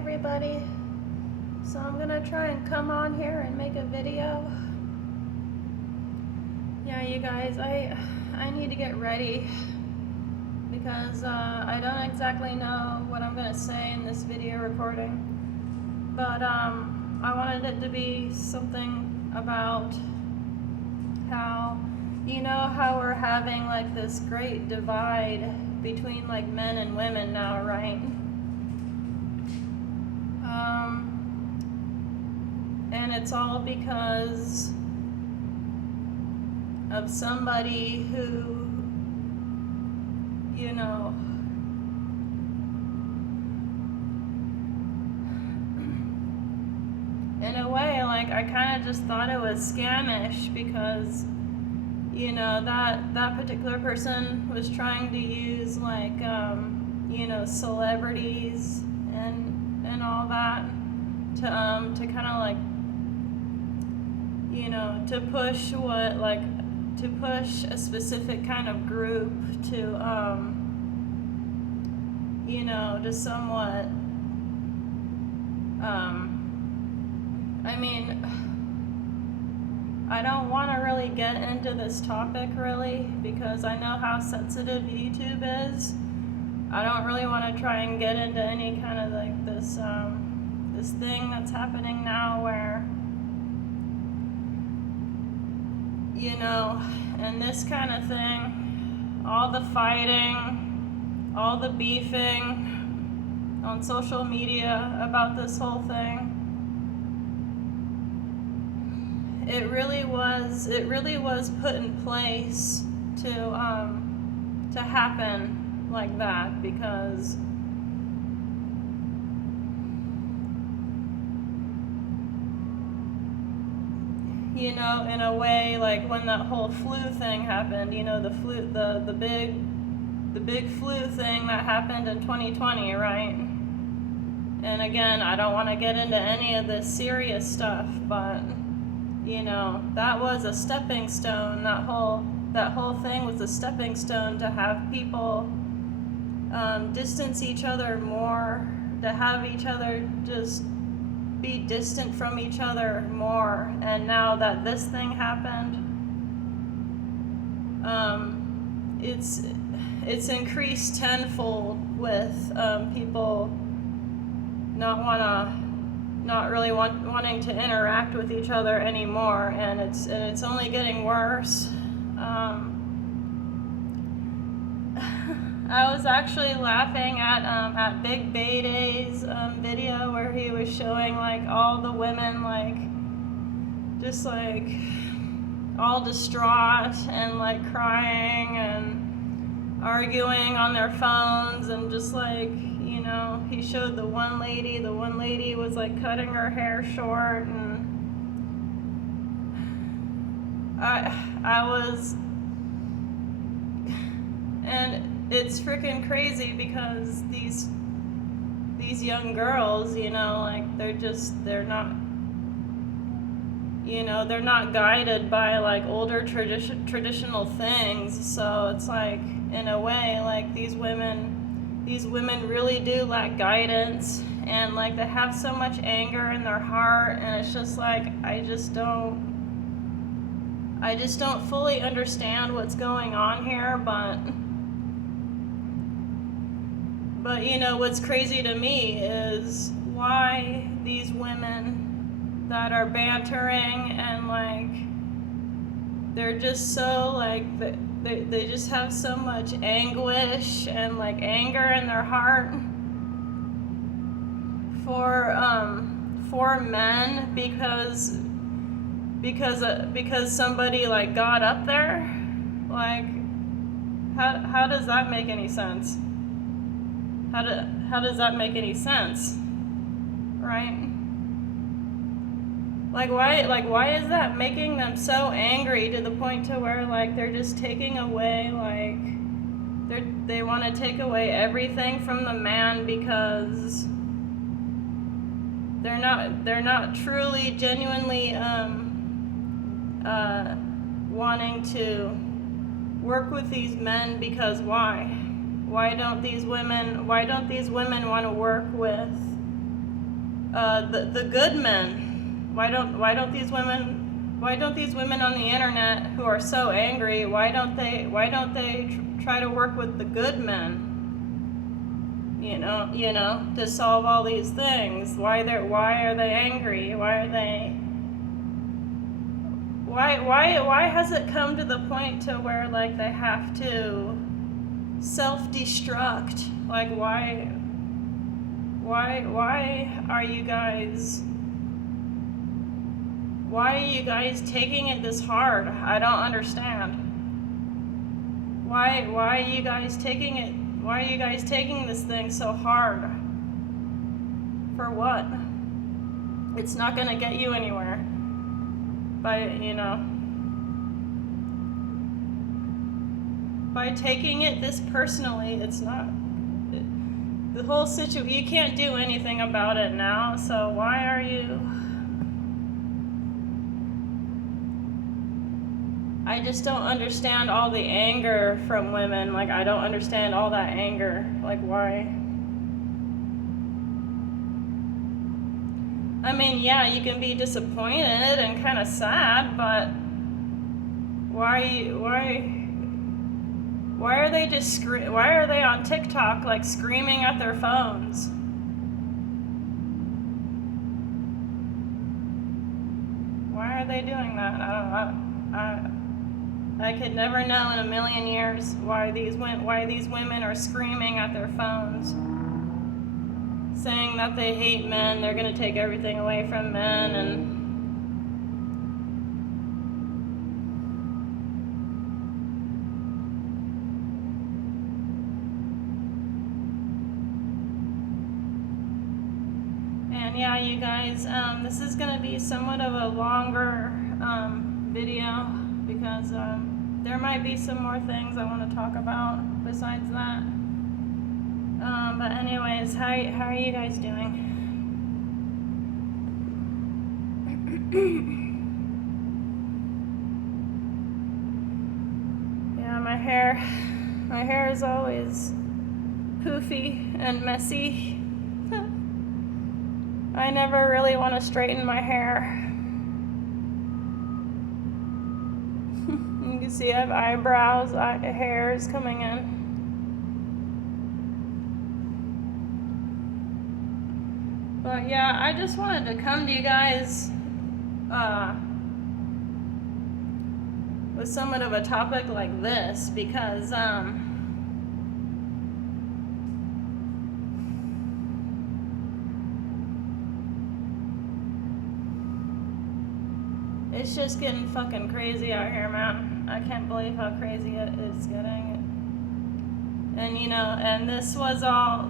everybody. So I'm gonna try and come on here and make a video. Yeah, you guys, I need to get ready because I don't exactly know what I'm gonna say in this video recording. But I wanted it to be something about how, you know, how we're having like this great divide between like men and women now, right? And it's all because of somebody who, you know, in a way, like, I kind of just thought it was scamish because, you know, that particular person was trying to use, like, you know, celebrities and all that to kind of, like, you know, to push a specific kind of group to, you know, to somewhat, I mean, I don't want to really get into this topic really because I know how sensitive YouTube is. I don't really want to try and get into any kind of like this thing that's happening now where, you know, and this kind of thing, all the fighting, all the beefing on social media about this whole thing, it really was put in place to happen like that because you know, in a way, like when that whole flu thing happened, you know, the big flu thing that happened in 2020, right? And again, I don't want to get into any of this serious stuff, but you know, that was a stepping stone. That whole thing was a stepping stone to have people distance each other more, to have each other just be distant from each other more. And now that this thing happened, it's increased tenfold with people not really wanting to interact with each other anymore, and it's only getting worse. I was actually laughing at Big Bayday's video where he was showing like all the women like just like all distraught and like crying and arguing on their phones and just like, you know, he showed the one lady was like cutting her hair short, and I was, and it's freaking crazy because these young girls, you know, like they're not, you know, they're not guided by like older traditional things. So it's like, in a way, like these women really do lack guidance, and like they have so much anger in their heart, and it's just like I just don't fully understand what's going on here, but you know, what's crazy to me is why these women that are bantering and like they're just so like they just have so much anguish and like anger in their heart for men because somebody like got up there. Like how does that make any sense? How does that make any sense? Right? Like why is that making them so angry to the point to where like they're just taking away, like they want to take away everything from the man because they're not truly genuinely wanting to work with these men, because why don't these women want to work with the good men. Why don't these women on the internet who are so angry, why don't they try to work with the good men? You know, to solve all these things. Why are they angry? Why has it come to the point to where like they have to self-destruct? Like why are you guys taking it this hard? I don't understand. Why are you guys taking this thing so hard? For what? It's not gonna get you anywhere. By taking it this personally, it's not. The whole situation, you can't do anything about it now, so why are you? I just don't understand all the anger from women. Like, I don't understand all that anger. Like, why? I mean, yeah, you can be disappointed and kind of sad, but why are they on TikTok like screaming at their phones? Why are they doing that? I could never know in a million years why these women are screaming at their phones, saying that they hate men, they're going to take everything away from men, and yeah, you guys, this is going to be somewhat of a longer video because there might be some more things I want to talk about besides that. But anyways, how are you guys doing? Yeah, my hair is always poofy and messy. I never really want to straighten my hair. You can see I have eyebrows, hairs coming in. But yeah, I just wanted to come to you guys with somewhat of a topic like this because it's just getting fucking crazy out here, man. I can't believe how crazy it's getting. And and this was all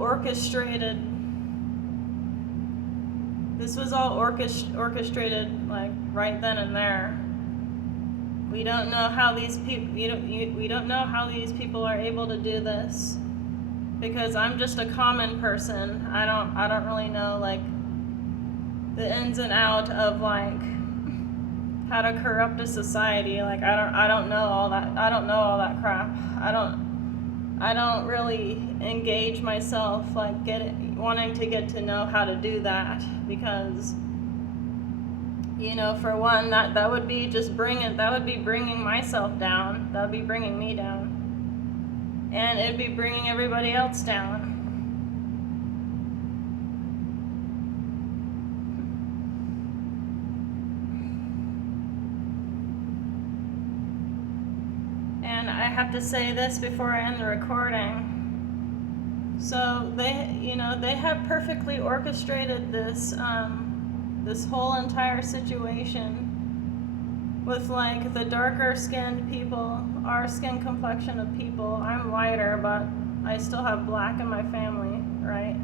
orchestrated. This was all orchestrated like right then and there. We don't know how these people. We don't know how these people are able to do this, because I'm just a common person. I don't really know like the ins and out of like how to corrupt a society. Like I don't know all that. I don't know all that crap. I don't really engage myself like wanting to get to know how to do that, because for one, that would be bringing myself down. That would be bringing me down, and it'd be bringing everybody else down. And I have to say this before I end the recording. So they have perfectly orchestrated this whole entire situation with like the darker skinned people, our skin complexion of people. I'm lighter, but I still have black in my family, right?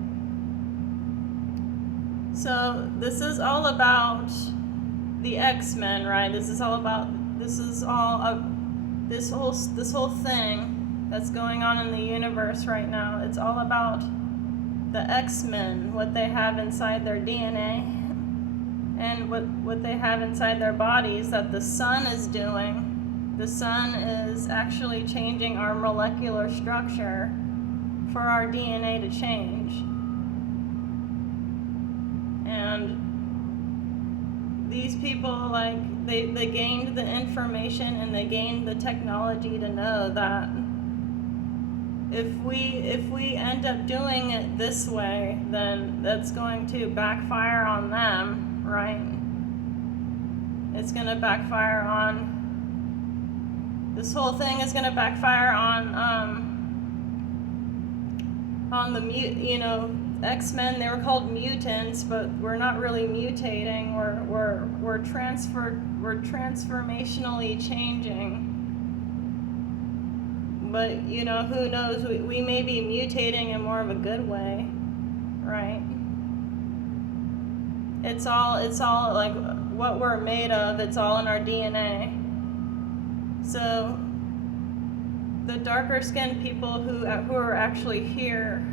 So this is all about the X-Men, right? This whole thing that's going on in the universe right now. It's all about the X-Men, what they have inside their DNA and what they have inside their bodies that the sun is doing. The sun is actually changing our molecular structure for our DNA to change. And these people, like, they gained the information and they gained the technology to know that if we end up doing it this way, then that's going to backfire on them, right? It's going to backfire on, this whole thing is going to backfire on the X-Men. They were called mutants, but we're not really mutating. We're transformationally changing. But who knows? We may be mutating in more of a good way, right? It's all like what we're made of. It's all in our DNA. So the darker skinned people who are actually here,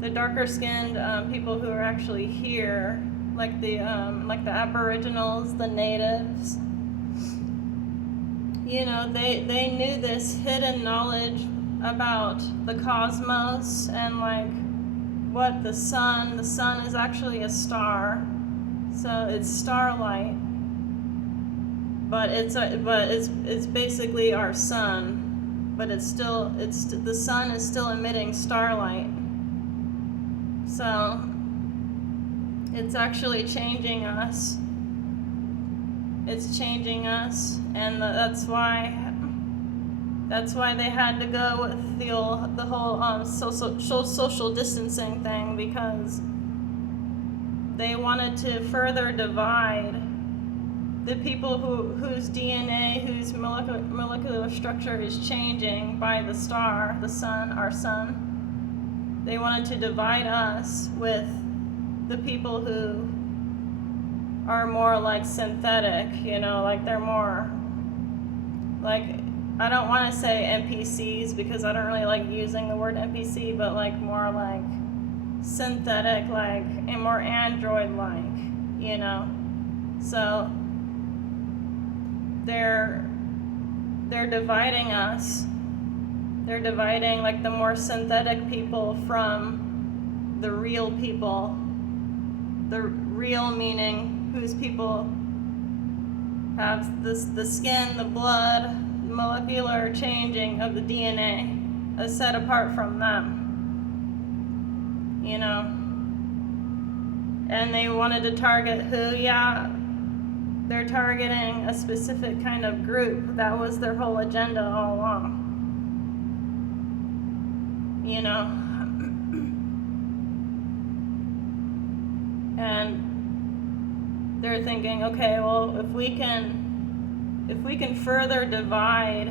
the darker skinned people who are actually here, like the Aboriginals, the natives, they knew this hidden knowledge about the cosmos and like what the sun is actually a star, so it's starlight, but it's basically our sun, but the sun is still emitting starlight, so it's actually changing us. It's changing us, and that's why they had to go with the whole social distancing thing, because they wanted to further divide the people whose DNA, whose molecular structure is changing by the star, the sun, our sun. They wanted to divide us with the people who are more like synthetic, like they're more like, I don't want to say NPCs because I don't really like using the word NPC, but like more like synthetic, like, and more android-like, So they're dividing us. They're dividing like the more synthetic people from the real people. The real meaning whose people have the skin, the blood, molecular changing of the DNA is set apart from them. And they wanted to target who? Yeah, they're targeting a specific kind of group. That was their whole agenda all along. And they're thinking, okay, well, if we can further divide,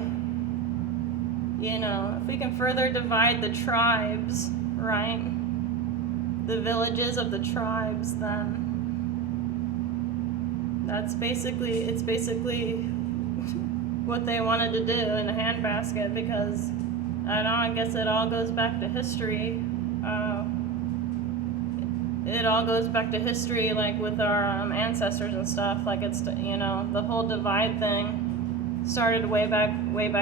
if we can further divide the tribes, right? The villages of the tribes, then it's basically what they wanted to do in a handbasket, because I guess it all goes back to history. It all goes back to history, like with our ancestors and stuff. Like it's the whole divide thing started way back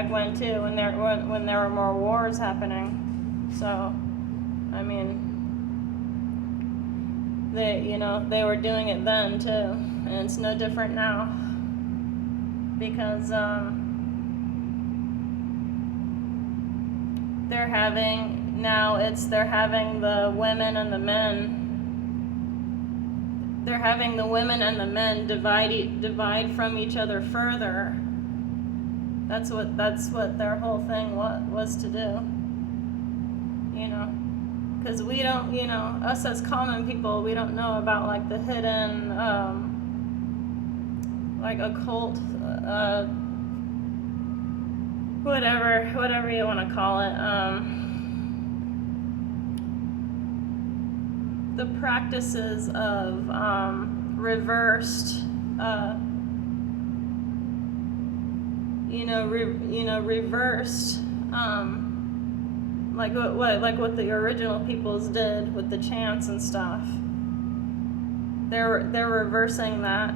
when too, when there were more wars happening. So, I mean, they were doing it then too, and it's no different now, because they're having the women and the men. They're having the women and the men divide from each other further. That's what their whole thing was to do. Because we don't, us as common people, we don't know about like the hidden, like occult, whatever you want to call it. The practices of reversed, reversed, like what the original peoples did with the chants and stuff. They're reversing that,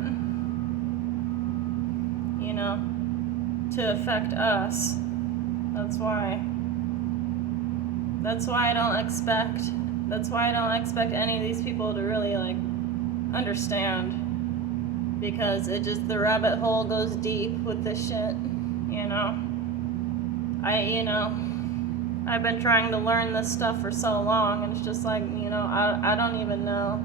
to affect us. That's why I don't expect any of these people to really like understand, because the rabbit hole goes deep with this shit, you know. I've been trying to learn this stuff for so long, and it's just like, you know, I don't even know.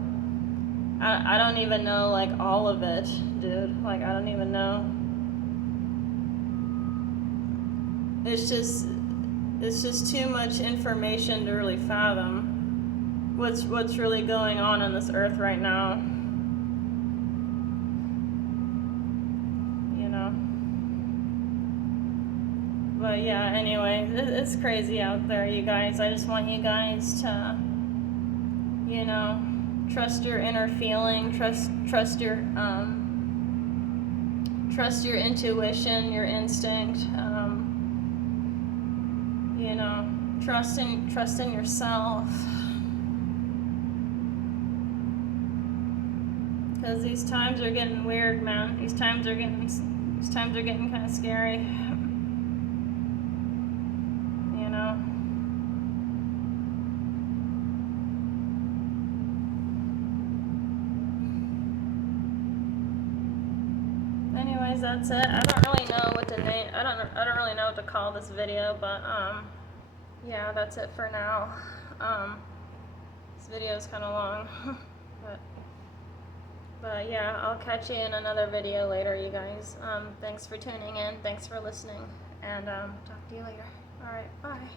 I don't even know, like, all of it, dude. Like, I don't even know. It's just too much information to really fathom what's really going on this earth right now. You know. But yeah, anyway, it's crazy out there, you guys. I just want you guys to, you know, trust your inner feeling, trust your intuition, your instinct. You know, trust in yourself. Because these times are getting weird, man. These times are getting kind of scary. You know. Anyways, that's it. I don't really know what to name. I don't really know what to call this video, but yeah, that's it for now. This video is kind of long, but yeah, I'll catch you in another video later, you guys. Thanks for tuning in. Thanks for listening, and talk to you later. All right, bye.